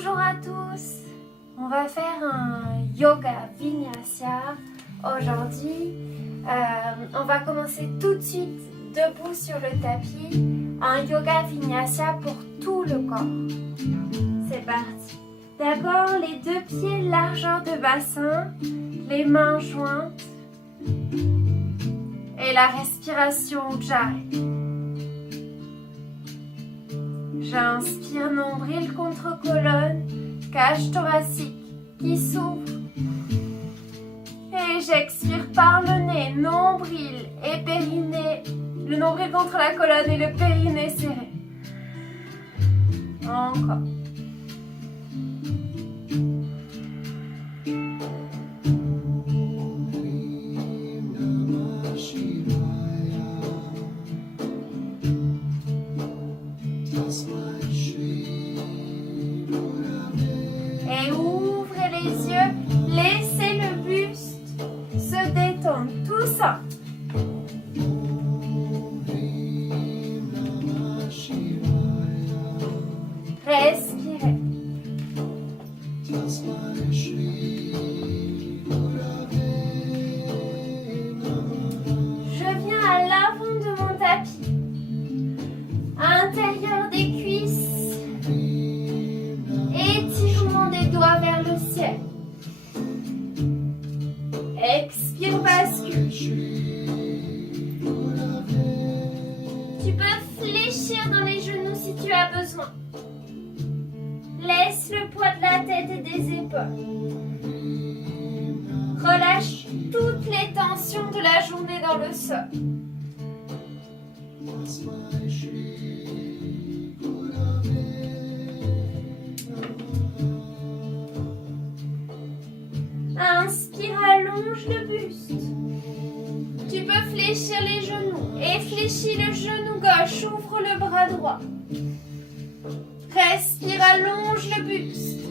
Bonjour à tous, on va faire un yoga vinyasa aujourd'hui. On va commencer tout de suite debout sur le tapis, un yoga vinyasa pour tout le corps. C'est parti. D'abord les deux pieds largeur de bassin, les mains jointes et la respiration Ujjayi. J'inspire nombril contre colonne, cage thoracique qui s'ouvre. Et j'expire par le nez, nombril et périnée. Le nombril contre la colonne et le périnée serré. Encore. Et ouvrez les yeux, laissez le buste se détendre, tout ça. Respirez. Je viens à l'avant de mon tapis, à l'intérieur des cuisses, étirement des doigts vers le ciel. Expire, bascule. Tu peux fléchir dans les genoux si tu as besoin. Laisse le poids de la tête et des épaules. Relâche toutes les tensions de la journée dans le sol. Inspire, allonge le buste. Tu peux fléchir les genoux et fléchis le genou gauche, ouvre le bras droit. Respire, allonge le buste.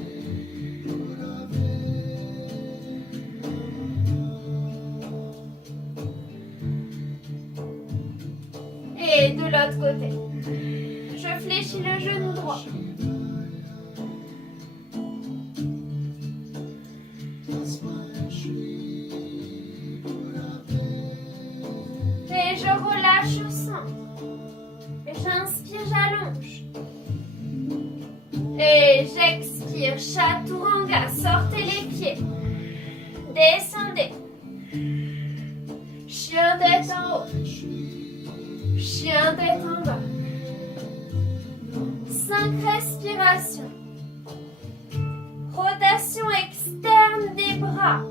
Et de l'autre côté, je fléchis le genou droit. Et je relâche au centre. Et j'inspire, j'allonge. Et j'expire, chaturanga, sortez les pieds. Descendez. Chien tête en haut. Chien tête en bas. 5 respirations. Rotation externe des bras.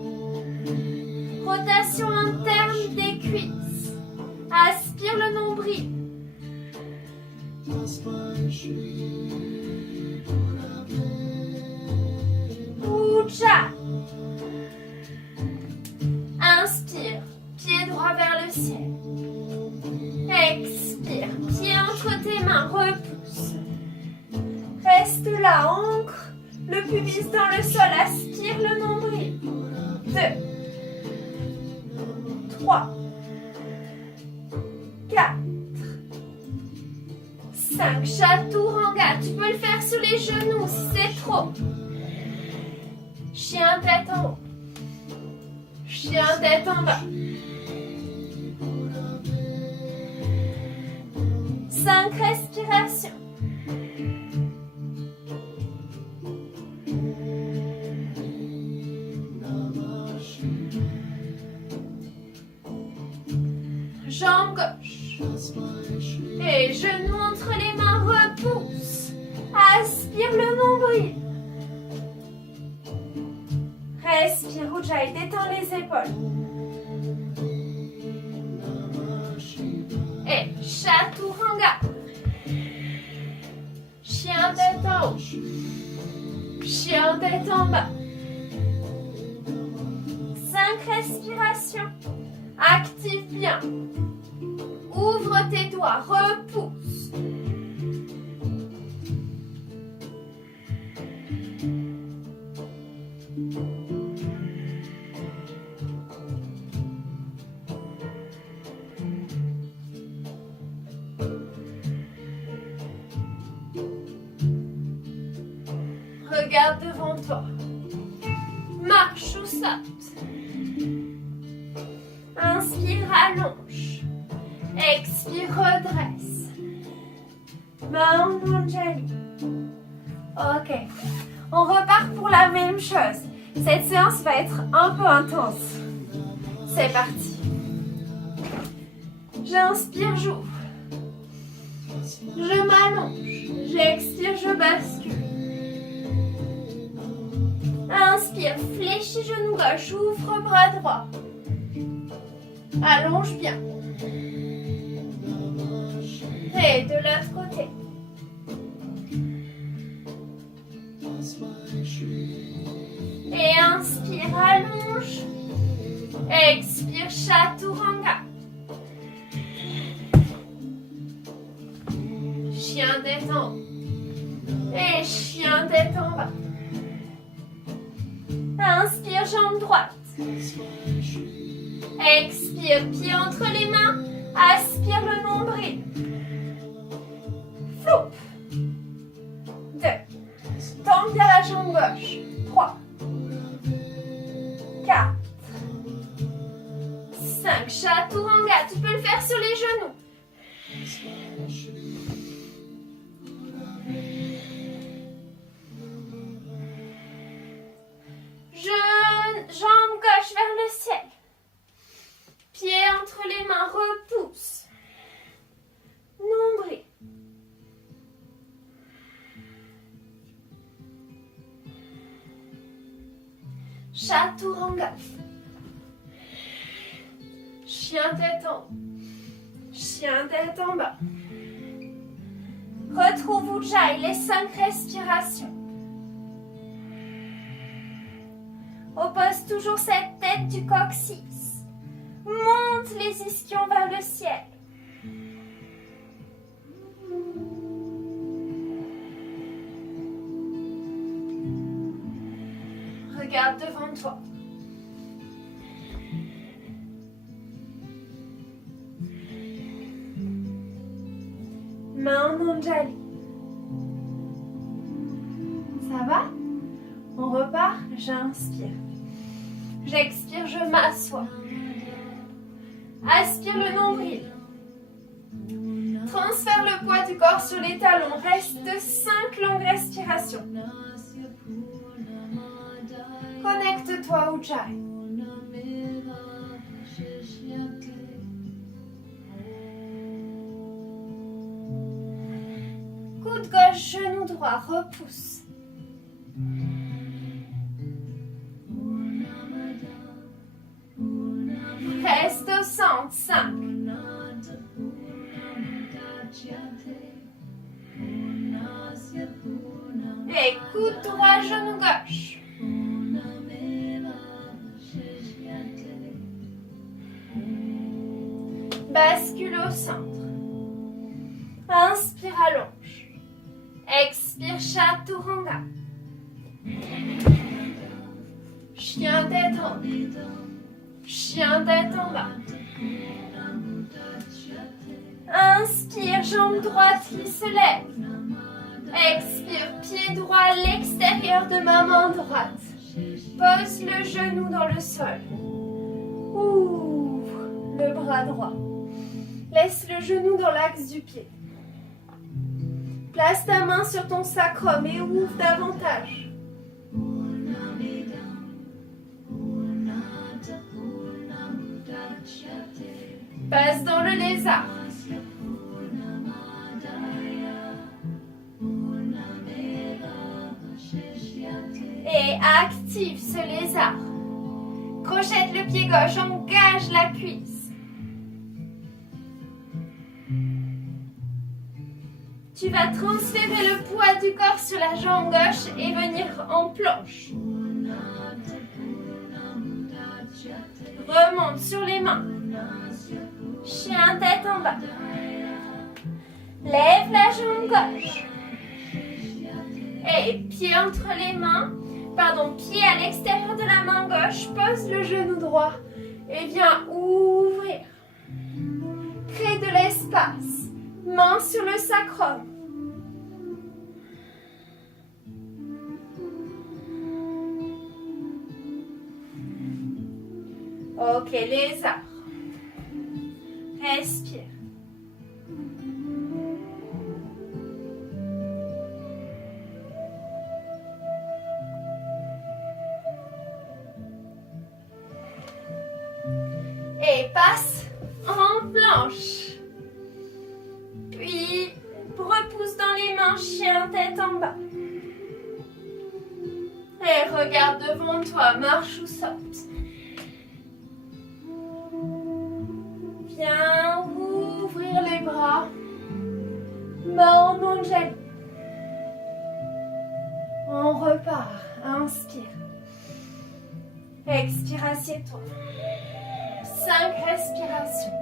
Rotation interne des cuisses. Aspire le nombril. Ujjayi. Inspire, pied droit vers le ciel. Expire, pied entre tes mains, repousse. Reste là, ancre le pubis dans le sol, aspire le nombril. 2, 3, 4, 5. Chaturanga, tu peux le faire sous les genoux si c'est trop. Chien tête en haut. Chien tête en bas. 5 respirations. Jambe gauche. Et genoux entre les mains, repousse. Aspire le nombril. Respire, Ujjayi, détends les épaules. Et chaturanga. Chien tête en haut. Chien tête en bas. 5 respirations. Active bien. Ouvre tes doigts, repousse. Regarde devant toi. Marche ou saute. Inspire, allonge. Expire, redresse. Mount Anjali. Ok. On repart pour la même chose. Cette séance va être un peu intense. C'est parti. J'inspire, j'ouvre. Je m'allonge. J'expire, je bascule. Inspire, fléchis genou gauche, ouvre bras droit. Allonge bien. Et de l'autre côté. Et inspire, allonge. Expire, chaturanga. Chien tête en haut. Et chien tête en bas. Inspire, jambe droite. Expire, pied entre les mains. Aspire le nombril. Floupe. 2. Tends bien la jambe gauche. 3. 4. 5. Chaturanga. Tu peux le faire sur les genoux. Jambe gauche vers le ciel. Pied entre les mains, repousse. Nombril. Chaturanga. Chien tête en haut. Chien tête en bas. Retrouve Ujjayi, les 5 respirations. Oppose toujours cette tête du coccyx. Monte les ischions vers le ciel. Regarde devant toi. Mount Anjali. Ça va? On repart, j'inspire. J'expire, je m'assois. Aspire le nombril. Transfère le poids du corps sur les talons. Reste 5 longues respirations. Connecte-toi au Ujjayi. Coude gauche, genou droit, repousse. Reste au centre, 5. Et coude droit, genou gauche. Bascule au centre. Inspire, allonge. Expire, chaturanga. Chien tête en haut. Chien tête en bas. Inspire, jambe droite qui se lève. Expire, pied droit à l'extérieur de ma main droite. Pose le genou dans le sol. Ouvre le bras droit. Laisse le genou dans l'axe du pied. Place ta main sur ton sacrum et ouvre davantage. Passe dans le lézard. Et active ce lézard. Crochette le pied gauche, engage la cuisse. Tu vas transférer le poids du corps sur la jambe gauche et venir en planche. Remonte sur les mains. Chien tête en bas. Lève la jambe gauche. Et pied entre les mains. Pied à l'extérieur de la main gauche. Pose le genou droit. Et viens ouvrir. Crée de l'espace. Main sur le sacrum. Ok, lézard. Respire. Et passe en planche. Puis repousse dans les mains, chien tête en bas. Et regarde devant toi, marche ou saute. Viens ouvrir les bras. Mort Angeli. On repart. Inspire. Expire, assieds-toi. 5 respirations.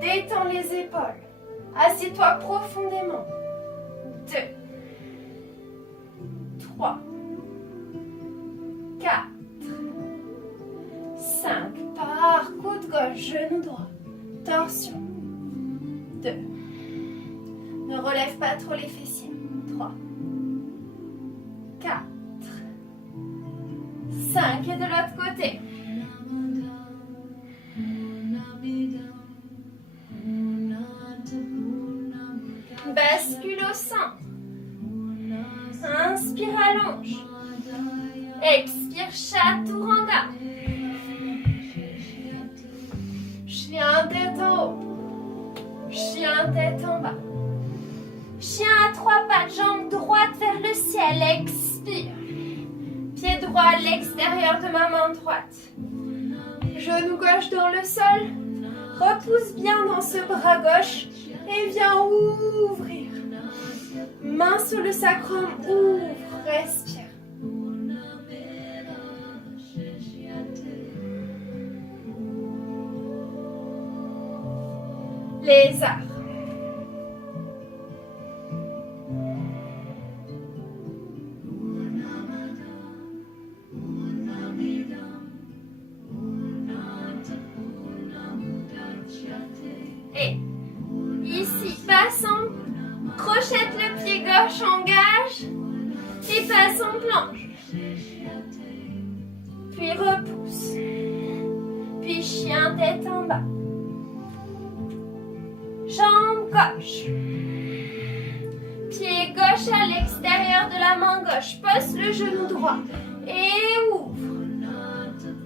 Détends les épaules. Assieds-toi profondément. 2, 3, 4, 5. Par coude gauche, genou droit. Torsion. 2. Ne relève pas trop les fessiers. 3, 4, 5. Et de l'autre côté. Bascule au centre. Inspire, allonge. Expire, chaturanga. Chien tête en haut. Chien tête en bas. Chien à 3 pattes, jambe droite vers le ciel. Expire. Pied droit à l'extérieur de ma main droite. Genou gauche dans le sol. Repousse bien dans ce bras gauche. Et viens ouvrir. Main sur le sacrum, ouvre, respire. Lézard. Et ici, passe en crochette le pied gauche, engage et passe en planche. Puis repousse. Puis chien tête en bas. Jambe gauche. Pied gauche à l'extérieur de la main gauche. Pose le genou droit et ouvre.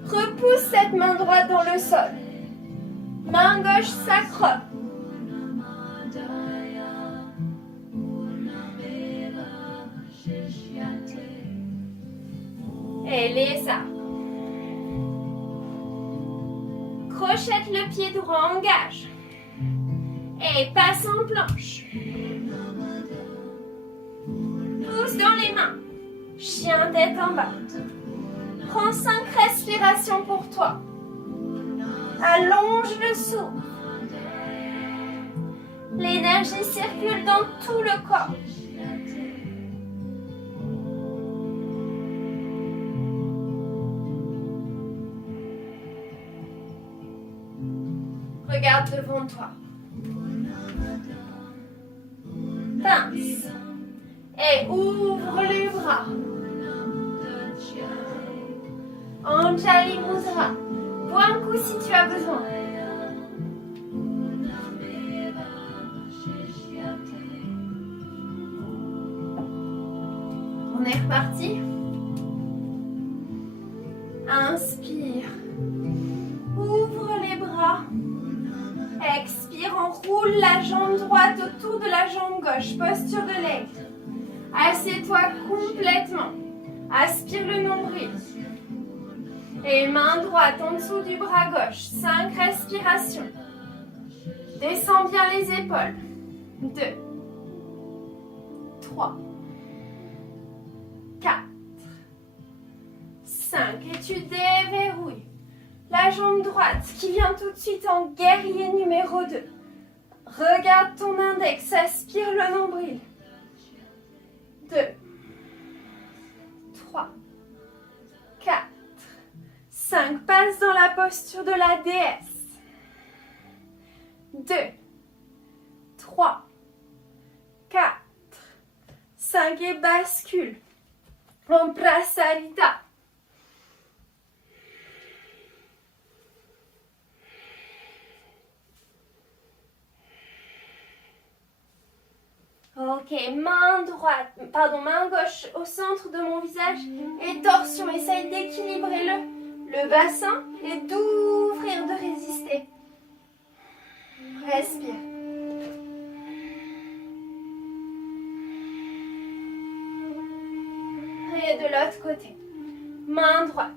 Repousse cette main droite dans le sol. Main gauche sacrum. Et lézard. Crochette le pied droit, engage. Et passe en planche. Pousse dans les mains. Chien tête en bas. Prends 5 respirations pour toi. Allonge le souffle. L'énergie circule dans tout le corps. Regarde devant toi. Pince. Et ouvre les bras. Anjali Mudra. Bois un coup si tu as besoin. On est reparti. Inspire. Ouvre les bras. Expire, enroule la jambe droite autour de la jambe gauche. Posture de l'aigle. Assieds-toi complètement. Aspire le nombril. Et main droite en dessous du bras gauche. 5 respirations. Descends bien les épaules. 2, 3, 4, 5. Et tu déverrouilles la jambe droite qui vient tout de suite en guerrier numéro 2. Regarde ton index, aspire le nombril. 2, 3, 4, 5. Passe dans la posture de la déesse. 2, 3, 4, 5 et bascule en Prasarita. Ok, main gauche au centre de mon visage et torsion. Essaye d'équilibrer le bassin et d'ouvrir, de résister. Respire. Et de l'autre côté. Main droite.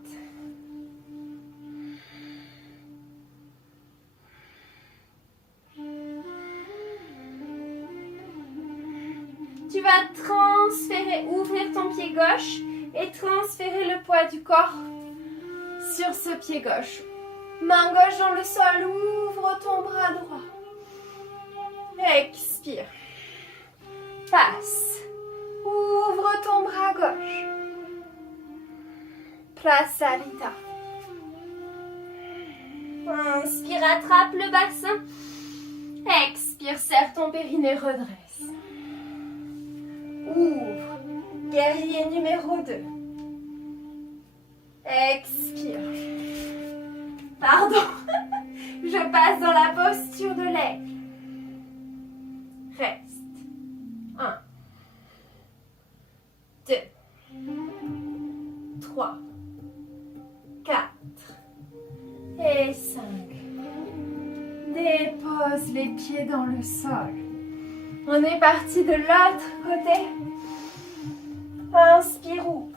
Tu vas transférer, ouvrir ton pied gauche et transférer le poids du corps sur ce pied gauche. Main gauche dans le sol, ouvre ton bras droit. Expire. Passe. Ouvre ton bras gauche. Prasarita. Inspire, attrape le bassin. Expire, serre ton périnée, redresse. Ouvre. Guerrier numéro 2. Expire. Pardon. Je passe dans la posture de l'aigle. Reste. 1, 2, 3, 4 et 5. Dépose les pieds dans le sol. On est parti de l'autre côté. Inspire, ouvre.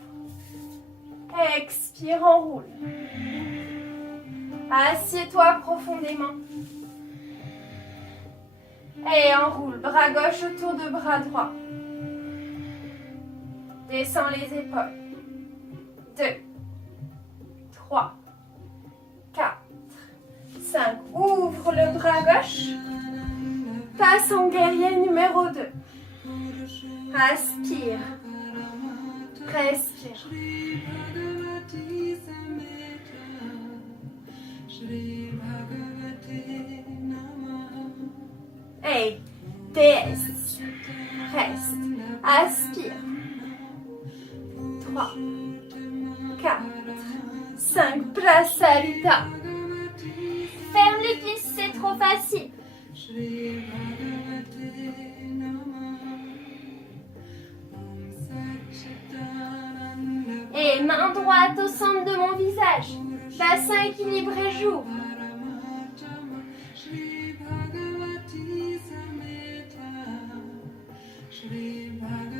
Expire, enroule. Assieds-toi profondément. Et enroule. Bras gauche autour de bras droit. Descends les épaules. 2, 3, 4, 5. Ouvre le bras gauche. Passe en guerrier numéro 2. Aspire. Respire. Et déesse. Reste. Aspire. 3, 4, 5. Prasarita. Ferme les cuisses, c'est trop facile. Et main droite au centre de mon visage. Bassin équilibré, j'ouvre.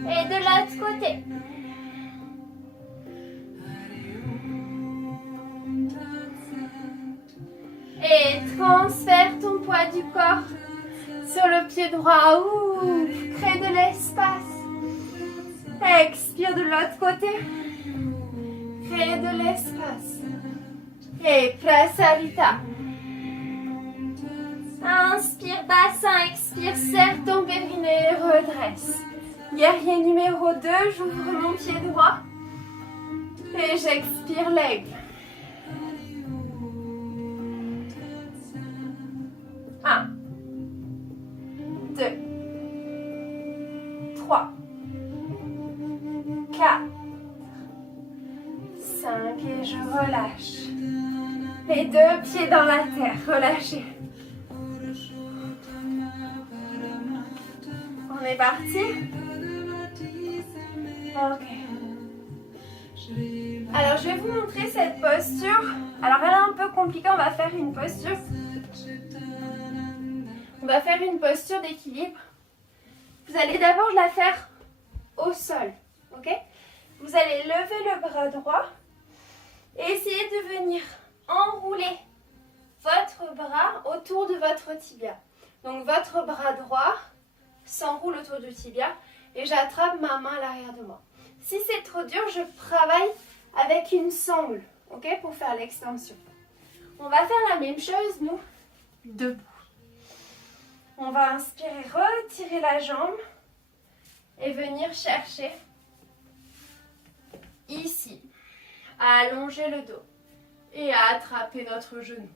Et de l'autre côté. Et transfère ton poids du corps sur le pied droit. Ouvre, crée de l'espace. Expire de l'autre côté. Crée de l'espace. Et Prasarita. Inspire, bassin, expire, serre ton périnée, redresse. Guerrier numéro 2, j'ouvre mon pied droit. Et j'expire l'aigle. 1, 2, 3, 4, 5 et je relâche. Les deux pieds dans la terre, relâchez. On est parti? Ok. Alors je vais vous montrer cette posture. Alors elle est un peu compliquée, on va faire une posture. On va faire une posture d'équilibre. Vous allez d'abord la faire au sol, ok? Vous allez lever le bras droit et essayer de venir enrouler votre bras autour de votre tibia. Donc votre bras droit s'enroule autour du tibia et j'attrape ma main à l'arrière de moi. Si c'est trop dur, je travaille avec une sangle, ok, pour faire l'extension. On va faire la même chose, nous, debout. On va inspirer, retirer la jambe et venir chercher ici, à allonger le dos et à attraper notre genou.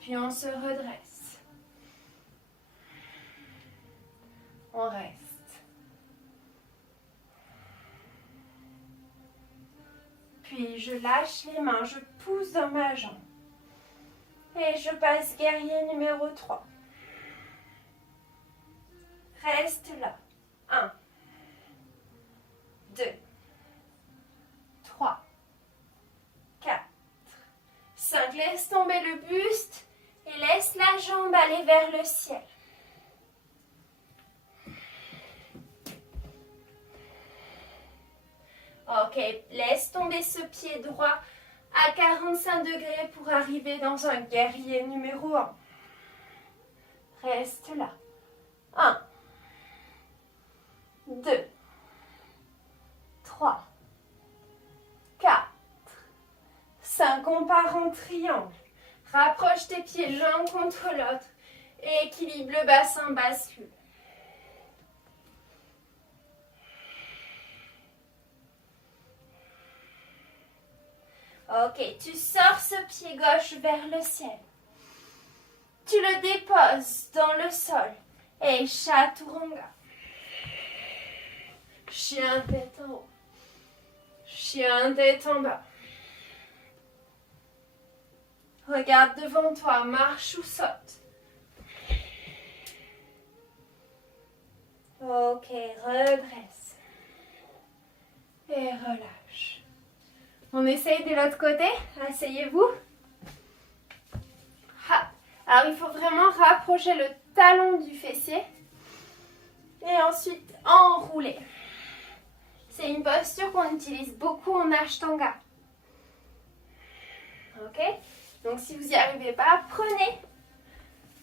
Puis on se redresse. On reste. Puis je lâche les mains, je pousse dans ma jambe. Et je passe guerrier numéro 3. reste là. 1, 2, 3, 4, 5. Laisse tomber le buste et laisse la jambe aller vers le ciel. Ok, laisse tomber ce pied droit à 45 degrés pour arriver dans un guerrier numéro 1. Reste là. 1, 2, 3, 4, 5. On part en triangle. Rapproche tes pieds l'un contre l'autre et équilibre le bassin, bascule. Ok, tu sors ce pied gauche vers le ciel. Tu le déposes dans le sol. Et Chaturanga. Chien tête en haut. Chien tête en bas. Regarde devant toi, marche ou saute. Ok, redresse. Et relâche. On essaye de l'autre côté. Asseyez-vous. Alors, il faut vraiment rapprocher le talon du fessier. Et ensuite, enrouler. C'est une posture qu'on utilise beaucoup en Ashtanga. Ok? Donc, si vous n'y arrivez pas, prenez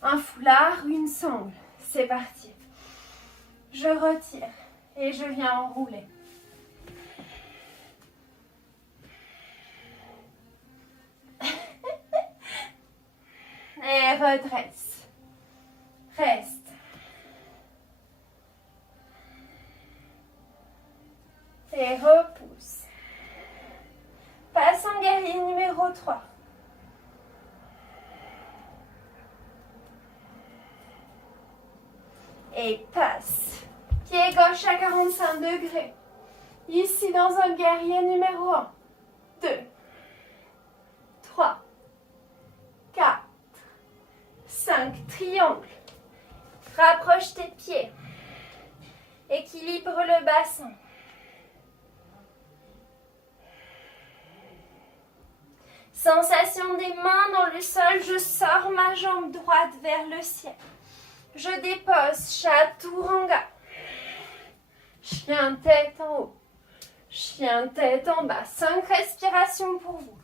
un foulard ou une sangle. C'est parti. Je retire et je viens enrouler. Et redresse. Reste. Et repousse. Passe en guerrier numéro 3. Et passe. Pied gauche à 45 degrés. Ici dans un guerrier numéro 1. 2. 3. 4. 5. Triangle. Rapproche tes pieds. Équilibre le bassin. Sensation des mains dans le sol. Je sors ma jambe droite vers le ciel. Je dépose Chaturanga. Chien tête en haut. Chien tête en bas. 5 respirations pour vous.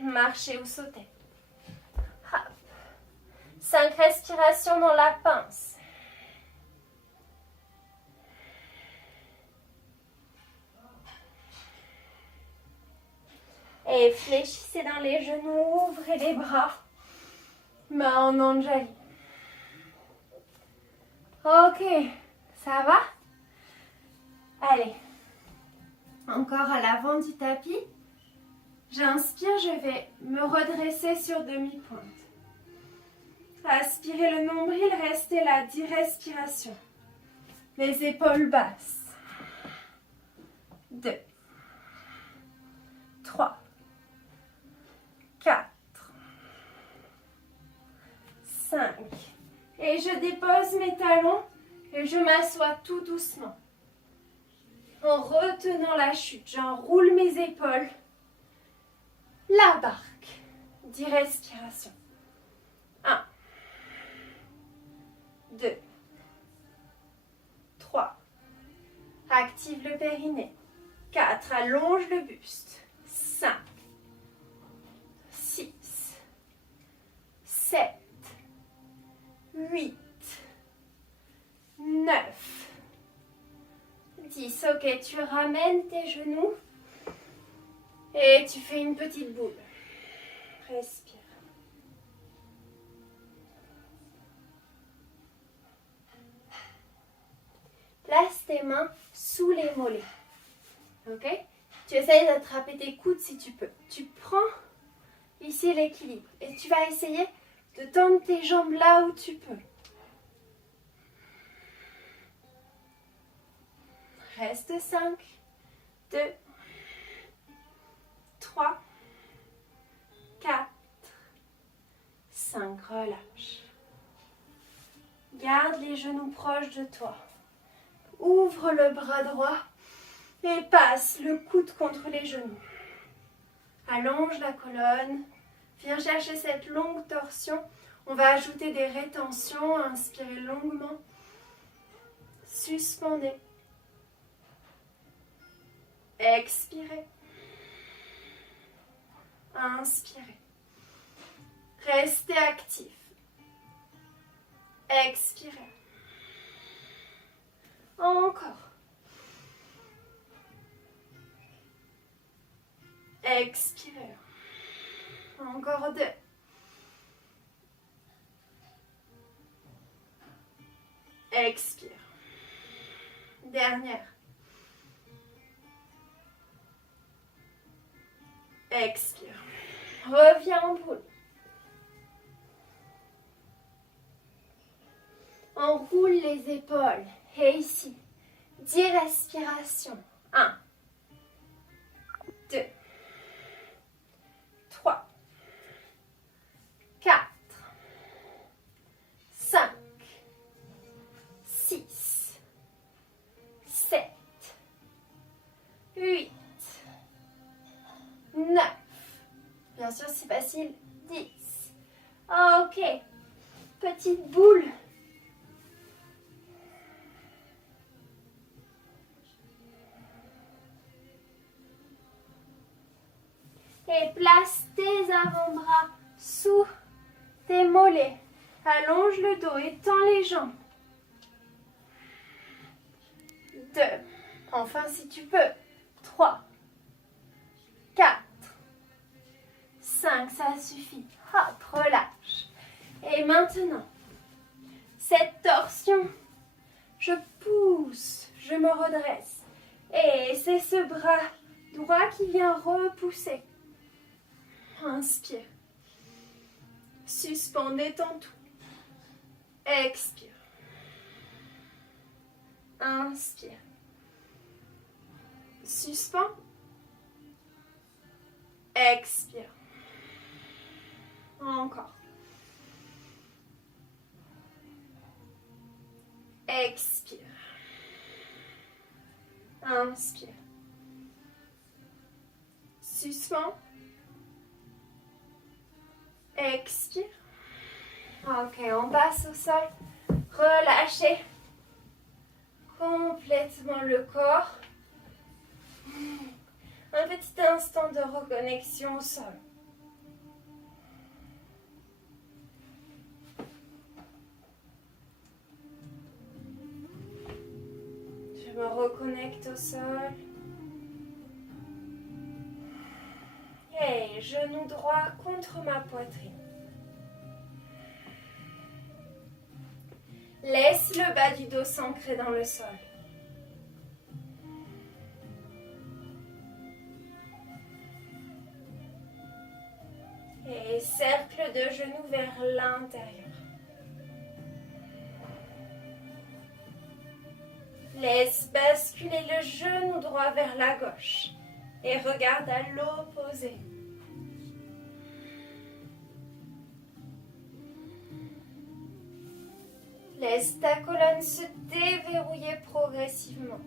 Marcher ou sauter. 5 respirations dans la pince. Et fléchissez dans les genoux, ouvrez les bras. Main en Anjali. Ok, ça va? Allez, encore à l'avant du tapis. J'inspire, je vais me redresser sur demi-pointe. Aspirez le nombril, restez là, 10 respirations. Les épaules basses. 2, 3, 4, 5. Et je dépose mes talons et je m'assois tout doucement. En retenant la chute, j'enroule mes épaules. La barque. 10 respirations. 1, 2, 3. Active le périnée. 4. Allonge le buste. 5, 6, 7, 8, 9, 10. Ok, tu ramènes tes genoux et tu fais une petite boule. Respire. Place tes mains sous les mollets. Ok? Tu essayes d'attraper tes coudes si tu peux. Tu prends ici l'équilibre et tu vas essayer de tendre tes jambes là où tu peux. Reste 5, 2, 3, 4, 5. Relâche. Garde les genoux proches de toi. Ouvre le bras droit et passe le coude contre les genoux. Allonge la colonne. Viens chercher cette longue torsion. On va ajouter des rétentions. Inspirez longuement. Suspendez. Expirez. Inspirez. Restez actif. Expirez. Encore. Expirez. Encore 2. Expire. Dernière. Expire. Reviens en boule. On roule les épaules. Et ici, 10 respirations. 1, 2, 3, 4, 5, 6, 7, 8, 9. Bien sûr, c'est facile. 10. Ok. Petite boule. Et place tes avant-bras sous tes mollets. Allonge le dos, étends les jambes. 2. Enfin, si tu peux. 3. 4. 5. Ça suffit. Hop, relâche. Et maintenant, cette torsion, je pousse, je me redresse. Et c'est ce bras droit qui vient repousser. Inspire. Suspends, détends tout. Expire. Inspire. Suspends. Expire. Encore. Expire. Inspire. Suspends. Expire. Ok, on passe au sol. Relâchez complètement le corps. Un petit instant de reconnexion au sol. Je me reconnecte au sol. Et genou droit contre ma poitrine. Laisse le bas du dos s'ancrer dans le sol. Et cercle de genoux vers l'intérieur. Laisse basculer le genou droit vers la gauche. Et regarde à l'opposé. Laisse ta colonne se déverrouiller progressivement.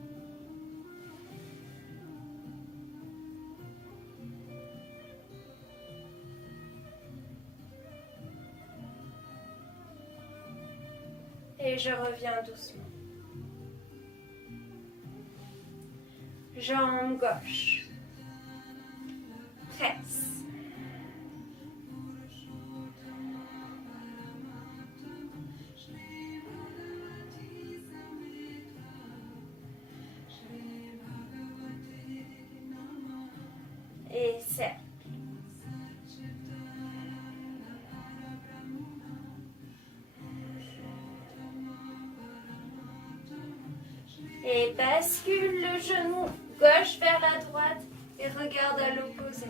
Et je reviens doucement. Jambe gauche. Presse. Et cercle. Et bascule le genou gauche vers la droite et regarde à l'opposé.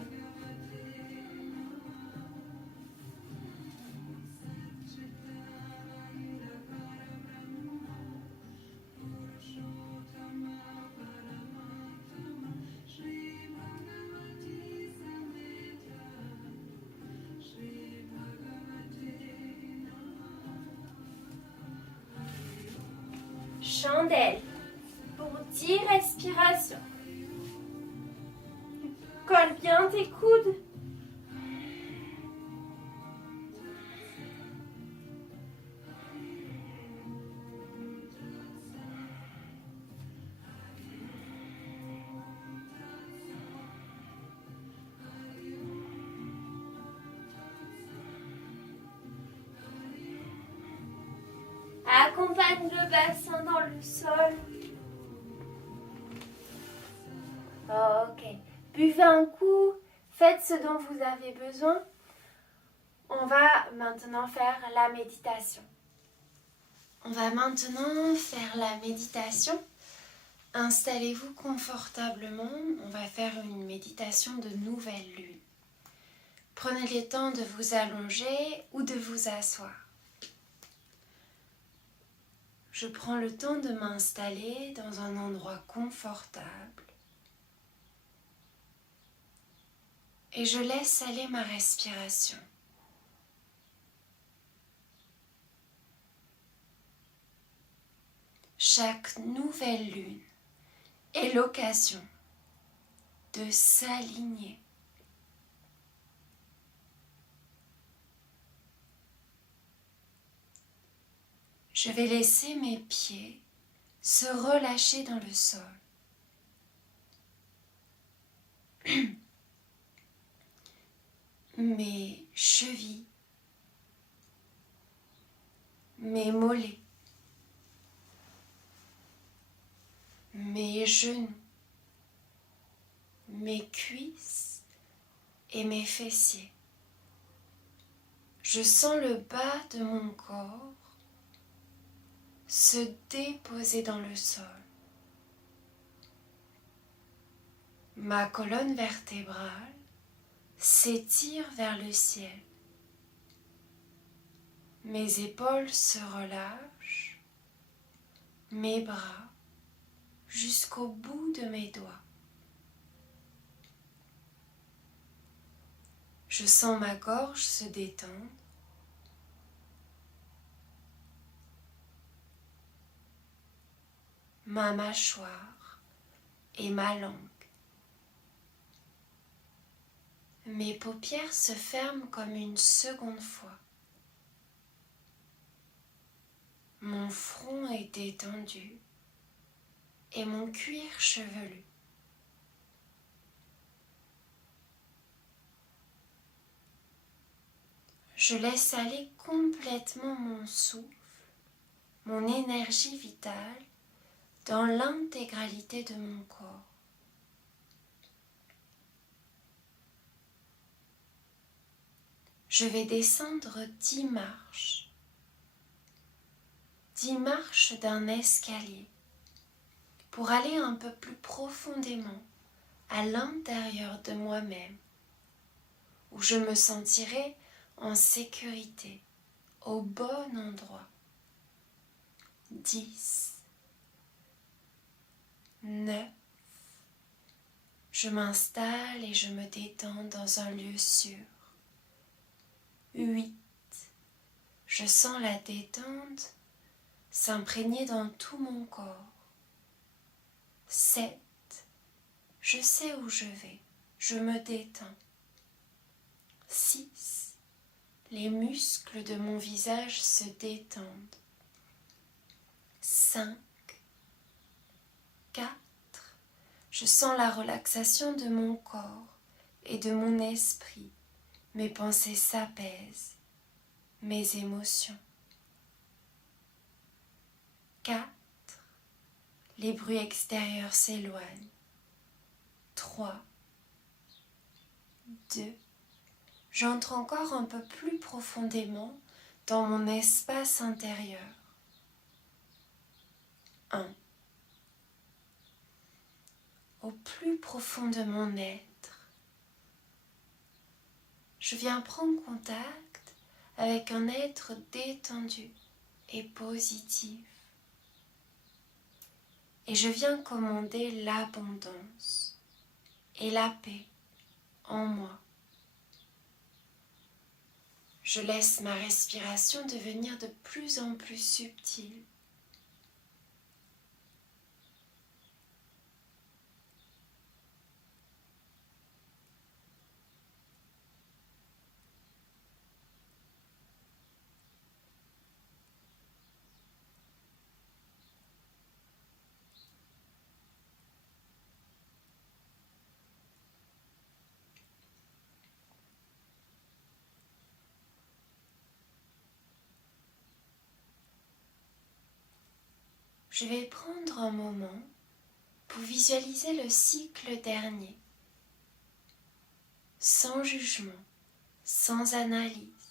chandelle pour 10 respirations. Colle bien tes coudes. Accompagne le bassin dans le sol. Ok. Buvez un coup. Faites ce dont vous avez besoin. On va maintenant faire la méditation. Installez-vous confortablement. On va faire une méditation de nouvelle lune. Prenez le temps de vous allonger ou de vous asseoir. Je prends le temps de m'installer dans un endroit confortable et je laisse aller ma respiration. Chaque nouvelle lune est l'occasion de s'aligner. Je vais laisser mes pieds se relâcher dans le sol. Mes chevilles, mes mollets, mes genoux, mes cuisses et mes fessiers. Je sens le bas de mon corps se déposer dans le sol. Ma colonne vertébrale s'étire vers le ciel. Mes épaules se relâchent, mes bras jusqu'au bout de mes doigts. Je sens ma gorge se détendre. Ma mâchoire et ma langue. Mes paupières se ferment comme une seconde fois. Mon front est détendu et mon cuir chevelu. Je laisse aller complètement mon souffle, mon énergie vitale dans l'intégralité de mon corps. Je vais descendre 10 marches. 10 marches d'un escalier pour aller un peu plus profondément à l'intérieur de moi-même, où je me sentirai en sécurité, au bon endroit. 10, 9, je m'installe et je me détends dans un lieu sûr. 8, je sens la détente s'imprégner dans tout mon corps. 7, je sais où je vais, je me détends. 6, les muscles de mon visage se détendent. 5, 4, je sens la relaxation de mon corps et de mon esprit. Mes pensées s'apaisent, mes émotions. 4, les bruits extérieurs s'éloignent. 3, 2, j'entre encore un peu plus profondément dans mon espace intérieur. 1, au plus profond de mon être, je viens prendre contact avec un être détendu et positif. Et je viens commander l'abondance et la paix en moi. Je laisse ma respiration devenir de plus en plus subtile. Je vais prendre un moment pour visualiser le cycle dernier, sans jugement, sans analyse.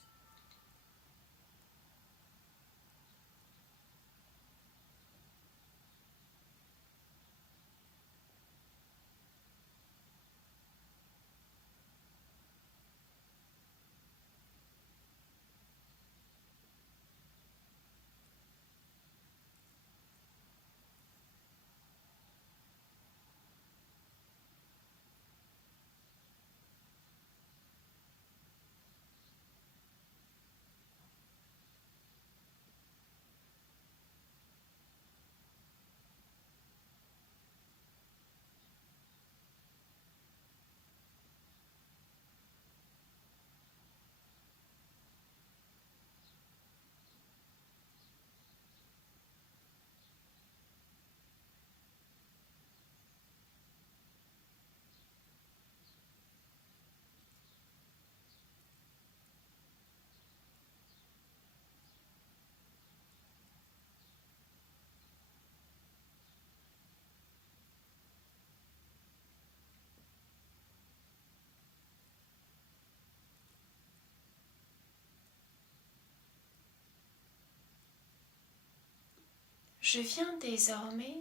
Je viens désormais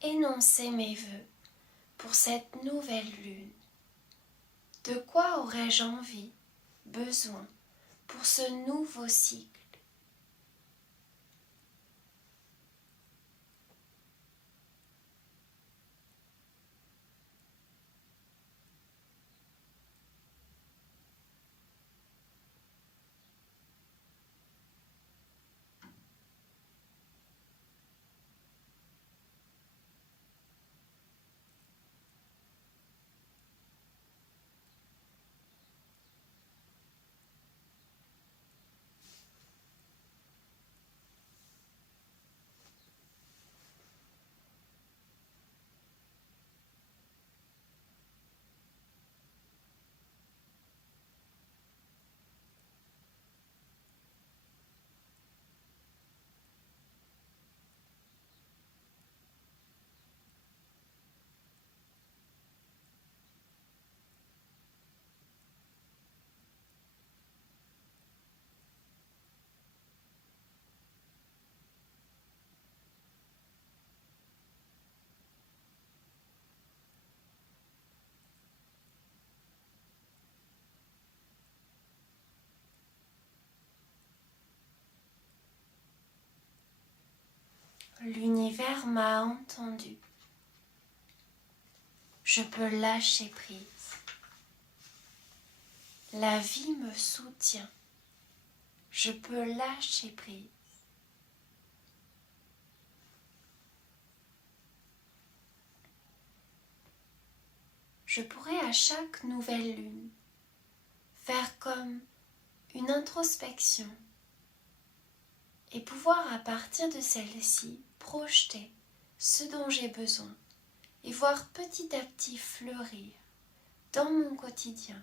énoncer mes vœux pour cette nouvelle lune. De quoi aurais-je envie, besoin pour ce nouveau cycle? L'univers m'a entendu. Je peux lâcher prise. La vie me soutient. Je peux lâcher prise. Je pourrais à chaque nouvelle lune faire comme une introspection et pouvoir à partir de celle-ci projeter ce dont j'ai besoin et voir petit à petit fleurir dans mon quotidien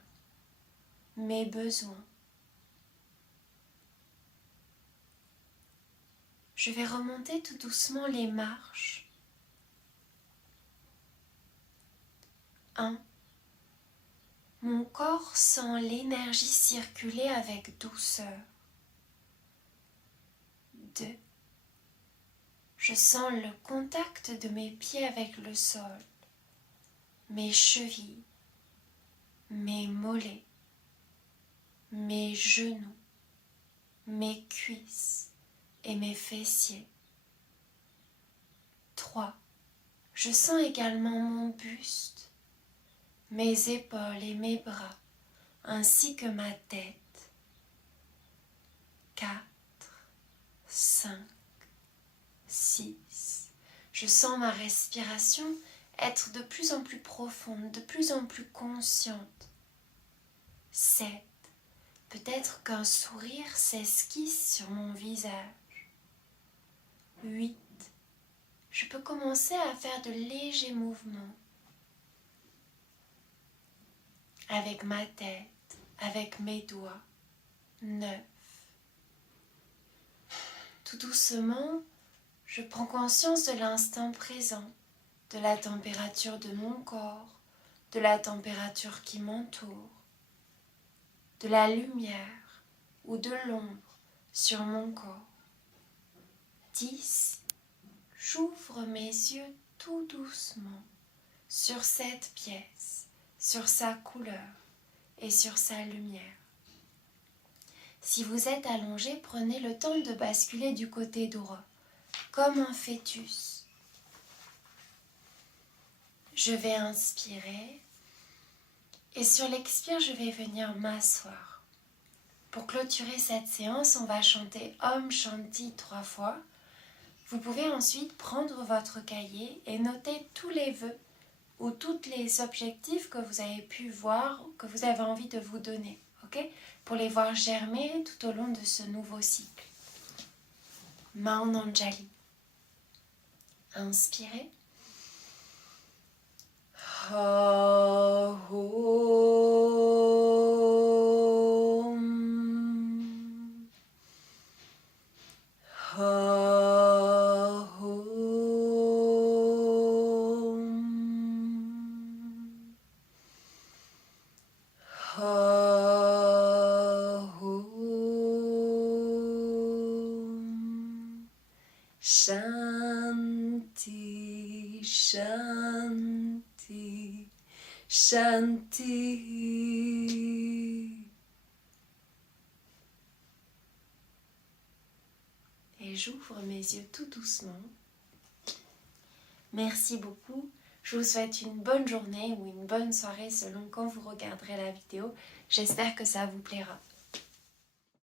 mes besoins. Je vais remonter tout doucement les marches. 1. Mon corps sent l'énergie circuler avec douceur. 2. Je sens le contact de mes pieds avec le sol, mes chevilles, mes mollets, mes genoux, mes cuisses et mes fessiers. 3. Je sens également mon buste, mes épaules et mes bras, ainsi que ma tête. 4, 5, 6. Je sens ma respiration être de plus en plus profonde, de plus en plus consciente. 7. Peut-être qu'un sourire s'esquisse sur mon visage. 8. Je peux commencer à faire de légers mouvements avec ma tête, avec mes doigts. 9. Tout doucement, Je prends conscience de l'instant présent, de la température de mon corps, de la température qui m'entoure, de la lumière ou de l'ombre sur mon corps. 10. J'ouvre mes yeux tout doucement sur cette pièce, sur sa couleur et sur sa lumière. Si vous êtes allongé, prenez le temps de basculer du côté droit, comme un fœtus. Je vais inspirer et sur l'expire, je vais venir m'asseoir. Pour clôturer cette séance, on va chanter Om Shanti 3 fois. Vous pouvez ensuite prendre votre cahier et noter tous les vœux ou tous les objectifs que vous avez pu voir, que vous avez envie de vous donner, ok? Pour les voir germer tout au long de ce nouveau cycle. Main en Anjali. Inspirez. Shanti, Shanti, Shanti. Et j'ouvre mes yeux tout doucement. Merci beaucoup. Je vous souhaite une bonne journée ou une bonne soirée selon quand vous regarderez la vidéo. J'espère que ça vous plaira.